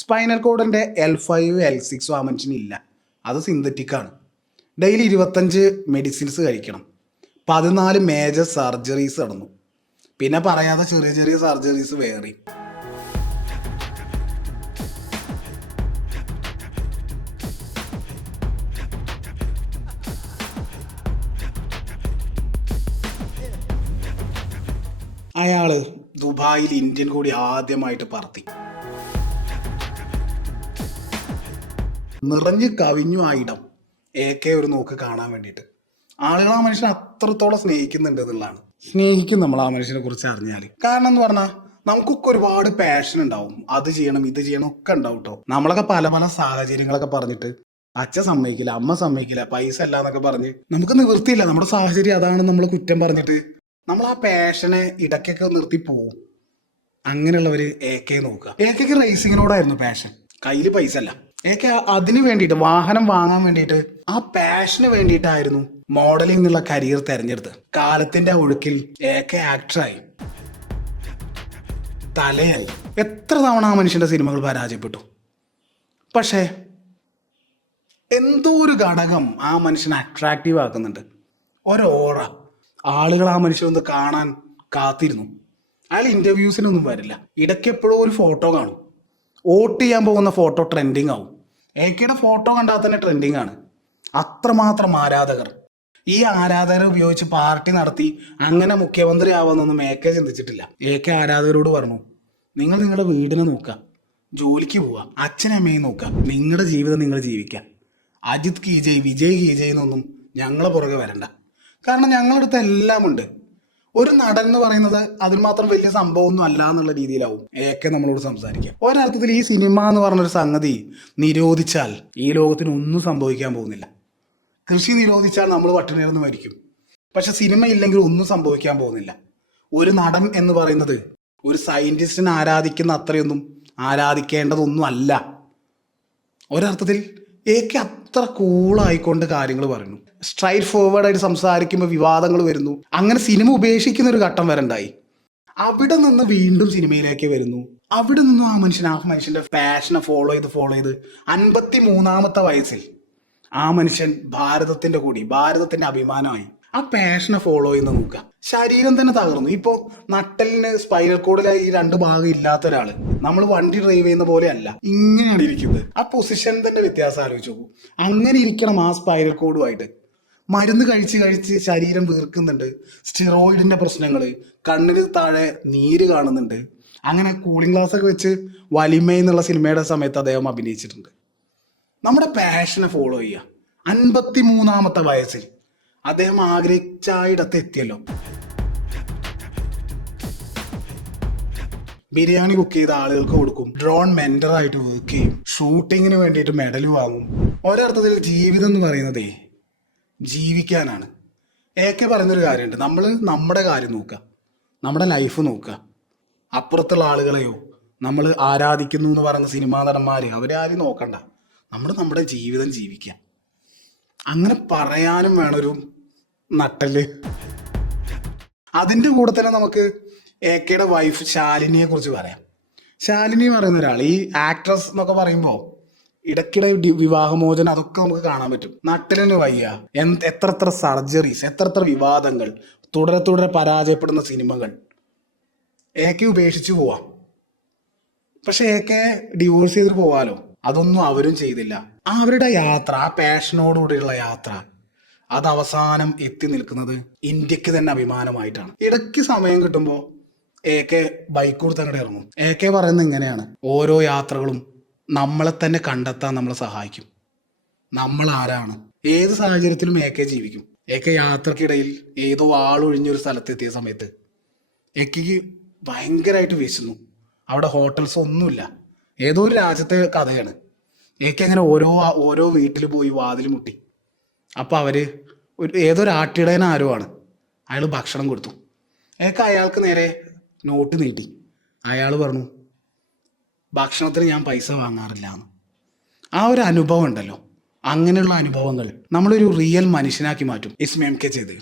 Spinal കോഡിൻ്റെ L5 L6 ആ മനുഷ്യനില്ല, അത് സിന്തറ്റിക്കാണ്. Daily 25 medicines കഴിക്കണം. 14 മേജർ സർജറീസ് നടന്നു. പിന്നെ പറയാതെ ചെറിയ ചെറിയ സർജറീസ് വേറെ. അയാള് ദുബായിൽ ഇന്ത്യൻ കൂടി ആദ്യമായിട്ട് പറത്തി. നിറഞ്ഞു കവിഞ്ഞു ആ ഇടം ഒരു നോക്ക് കാണാൻ വേണ്ടിയിട്ട്. ആളുകൾ ആ മനുഷ്യനെ അത്രത്തോളം സ്നേഹിക്കുന്നുണ്ട് എന്നുള്ളതാണ്. സ്നേഹിക്കും നമ്മൾ ആ മനുഷ്യനെ കുറിച്ച് അറിഞ്ഞാൽ. കാരണം എന്ന് പറഞ്ഞാൽ നമുക്കൊക്കെ ഒരുപാട് പാഷൻ ഉണ്ടാവും, അത് ചെയ്യണം ഇത് ചെയ്യണം ഒക്കെ ഉണ്ടാവും കേട്ടോ. നമ്മളൊക്കെ പല പല സാഹചര്യങ്ങളൊക്കെ പറഞ്ഞിട്ട് അച്ഛൻ സമ്മതിക്കില്ല, അമ്മ സമ്മതിക്കില്ല, പൈസ അല്ല എന്നൊക്കെ പറഞ്ഞ് നമുക്ക് നിവൃത്തിയില്ല, നമ്മുടെ സാഹചര്യം അതാണ് നമ്മൾ കുറ്റം പറഞ്ഞിട്ട് നമ്മൾ ആ പാഷനെ ഇടയ്ക്കൊക്കെ നിർത്തി പോവും. അങ്ങനെയുള്ളവര് നോക്കുക. റേസിങ്ങിനോടായിരുന്നു പാഷൻ. കയ്യിൽ പൈസ അല്ല. അതിന് വേണ്ടിയിട്ട്, വാഹനം വാങ്ങാൻ വേണ്ടിയിട്ട്, ആ പാഷന് വേണ്ടിയിട്ടായിരുന്നു മോഡലിംഗ് എന്നുള്ള കരിയർ തെരഞ്ഞെടുത്ത്. കാലത്തിന്റെ ഒഴുക്കിൽ ആക്ടറായി, തലയായി. എത്ര തവണ ആ മനുഷ്യന്റെ സിനിമകൾ പരാജയപ്പെട്ടു. പക്ഷേ എന്തോ ഒരു ഘടകം ആ മനുഷ്യനെ അട്രാക്റ്റീവ് ആക്കുന്നുണ്ട്. ഓറ. ആളുകൾ ആ മനുഷ്യനൊന്ന് കാണാൻ കാത്തിരുന്നു. അയാൾ ഇന്റർവ്യൂസിനൊന്നും വരില്ല. ഇടയ്ക്ക് എപ്പോഴും ഒരു ഫോട്ടോ കാണും. വോട്ട് ചെയ്യാൻ പോകുന്ന ഫോട്ടോ ട്രെൻഡിങ് ആവും. ഫോട്ടോ കണ്ടാൽ തന്നെ ട്രെൻഡിങ് ആണ്. അത്രമാത്രം ആരാധകർ. ഈ ആരാധകരെ ഉപയോഗിച്ച് പാർട്ടി നടത്തി അങ്ങനെ മുഖ്യമന്ത്രി ആവാന്നൊന്നും ചിന്തിച്ചിട്ടില്ല. ആരാധകരോട് പറഞ്ഞു, നിങ്ങൾ നിങ്ങളുടെ വീടിനെ നോക്കുക, ജോലിക്ക് പോവുക, അച്ഛനമ്മയും നോക്കുക, നിങ്ങളുടെ ജീവിതം നിങ്ങൾ ജീവിക്കുക. അജിത് കി ജയ്, വിജയ് കി ജയ് എന്നൊന്നും ഞങ്ങളെ പുറകെ വരണ്ട. കാരണം ഞങ്ങളുടെ അടുത്ത് എല്ലാം ഉണ്ട്. ഒരു നടൻ എന്ന് പറയുന്നത് അതിന് മാത്രം വലിയ സംഭവമൊന്നും അല്ല എന്നുള്ള രീതിയിലാവും നമ്മളോട് സംസാരിക്കുക. ഒരർത്ഥത്തിൽ ഈ സിനിമ എന്ന് പറഞ്ഞൊരു സംഗതി നിരോധിച്ചാൽ ഈ ലോകത്തിന് ഒന്നും സംഭവിക്കാൻ പോകുന്നില്ല. കൃഷി നിരോധിച്ചാൽ നമ്മൾ പട്ടിണിയിർന്ന് മരിക്കും. പക്ഷെ സിനിമ ഇല്ലെങ്കിൽ ഒന്നും സംഭവിക്കാൻ പോകുന്നില്ല. ഒരു നടൻ എന്ന് പറയുന്നത് ഒരു സയന്റിസ്റ്റിനെ ആരാധിക്കുന്ന അത്രയൊന്നും ആരാധിക്കേണ്ടതൊന്നും അല്ല. ഒരർത്ഥത്തിൽ അത്ര കൂളായിക്കൊണ്ട് കാര്യങ്ങൾ പറയുന്നു. സ്ട്രൈറ്റ് ഫോർവേഡ് ആയിട്ട് സംസാരിക്കുമ്പോൾ വിവാദങ്ങൾ വരുന്നു. അങ്ങനെ സിനിമ ഉപേക്ഷിക്കുന്ന ഒരു ഘട്ടം വരണ്ടായി. അവിടെ നിന്ന് വീണ്ടും സിനിമയിലേക്ക് വരുന്നു. അവിടെ നിന്നും ആ മനുഷ്യന്റെ പാഷനെ ഫോളോ ചെയ്ത് 53-ാമത്തെ വയസ്സിൽ ആ മനുഷ്യൻ ഭാരതത്തിന്റെ അഭിമാനമായി. ആ പാഷനെ ഫോളോ ചെയ്യുന്ന നോക്കുക. ശരീരം തന്നെ തകർന്നു. ഇപ്പോ നട്ടലിന് സ്പൈനൽ കോഡിലായി ഈ 2 ഭാഗം ഇല്ലാത്ത ഒരാള് നമ്മൾ വണ്ടി ഡ്രൈവ് ചെയ്യുന്ന പോലെ അല്ല, ഇങ്ങനെയാണ് ഇരിക്കുന്നത്. ആ പൊസിഷൻ തന്നെ വ്യത്യാസം ആലോചിച്ച് നോക്കൂ. അങ്ങനെ ഇരിക്കണം ആ സ്പൈനൽ കോഡുമായിട്ട്. മരുന്ന് കഴിച്ച് ശരീരം വീർക്കുന്നുണ്ട്. സ്റ്റിറോയിഡിന്റെ പ്രശ്നങ്ങൾ, കണ്ണിന് താഴെ നീര് കാണുന്നുണ്ട്. അങ്ങനെ കൂളിംഗ് ഗ്ലാസ് ഒക്കെ വെച്ച് വലിമ എന്നുള്ള സിനിമയുടെ സമയത്ത് അദ്ദേഹം അഭിനയിച്ചിട്ടുണ്ട്. നമ്മുടെ പാഷനെ ഫോളോ ചെയ്യുക. 53-ാമത്തെ വയസ്സിൽ അദ്ദേഹം ആഗ്രഹിച്ച ഇടത്ത് എത്തിയല്ലോ. ബിരിയാണി കുക്ക് ചെയ്ത ആളുകൾക്ക് കൊടുക്കും, ഡ്രോൺ മെന്ററായിട്ട് വർക്ക് ചെയ്യും, ഷൂട്ടിങ്ങിന് വേണ്ടിയിട്ട് മെഡൽ വാങ്ങും. ഒരർത്ഥത്തിൽ ജീവിതം എന്ന് പറയുന്നതേ ജീവിക്കാനാണ്. പറയുന്നൊരു കാര്യമുണ്ട്, നമ്മൾ നമ്മുടെ കാര്യം നോക്കുക, നമ്മുടെ ലൈഫ് നോക്കുക. അപ്പുറത്തുള്ള ആളുകളെയോ നമ്മൾ ആരാധിക്കുന്നു എന്ന് പറയുന്ന സിനിമാ നടന്മാര് അവരെ ആരും നോക്കണ്ട. നമ്മുടെ ജീവിതം ജീവിക്കുക. അങ്ങനെ പറയാനും വേണൊരു നട്ടല്. അതിൻ്റെ കൂടെ തന്നെ നമുക്ക് വൈഫ് ശാലിനിയെ കുറിച്ച് പറയാം. ശാലിനി പറയുന്ന ഒരാൾ, ഈ ആക്ട്രസ് എന്നൊക്കെ പറയുമ്പോൾ ഇടയ്ക്കിടെ വിവാഹമോചനം അതൊക്കെ നമുക്ക് കാണാൻ പറ്റും. നട്ടലിന് വയ്യ, എത്ര സർജറീസ്, എത്ര വിവാദങ്ങൾ, തുടരെ പരാജയപ്പെടുന്ന സിനിമകൾ. ഉപേക്ഷിച്ച് പോവാം. പക്ഷെ ഡിവോഴ്സ് ചെയ്തിട്ട് പോവാലോ. അതൊന്നും അവരും ചെയ്തില്ല. അവരുടെ യാത്ര, ആ പാഷനോടുകൂടിയുള്ള യാത്ര, അത് അവസാനം എത്തി നിൽക്കുന്നത് ഇന്ത്യക്ക് തന്നെ അഭിമാനമായിട്ടാണ്. ഇടയ്ക്ക് സമയം കിട്ടുമ്പോൾ ബൈക്ക് കൊടുത്ത് അങ്ങോട്ട് ഇറങ്ങും. പറയുന്നത് ഇങ്ങനെയാണ്, ഓരോ യാത്രകളും നമ്മളെ തന്നെ കണ്ടെത്താൻ നമ്മളെ സഹായിക്കും. നമ്മൾ ആരാണ്, ഏത് സാഹചര്യത്തിലും ജീവിക്കും. യാത്രക്കിടയിൽ ഏതോ ആളൊഴിഞ്ഞൊരു സ്ഥലത്തെത്തിയ സമയത്ത് ഭയങ്കരമായിട്ട് വിശന്നു. അവിടെ ഹോട്ടൽസ് ഒന്നുമില്ല, ഏതോ ഒരു രാജ്യത്തെ കഥയാണ്. അങ്ങനെ ഓരോ വീട്ടിൽ പോയി വാതിൽ മുട്ടി. അപ്പൊ അവര് ഏതൊരു ആട്ടിടയൻ ആരോ ആണ്, അയാൾ ഭക്ഷണം കൊടുത്തു. അയാൾക്ക് നേരെ നോട്ട് നീട്ടി. അയാൾ പറഞ്ഞു, ഭക്ഷണത്തിന് ഞാൻ പൈസ വാങ്ങാറില്ല എന്ന്. ആ ഒരു അനുഭവം ഉണ്ടല്ലോ, അങ്ങനെയുള്ള അനുഭവങ്ങൾ നമ്മളൊരു റിയൽ മനുഷ്യനാക്കി മാറ്റും. ഇസ്മി MK ചെയ്ത്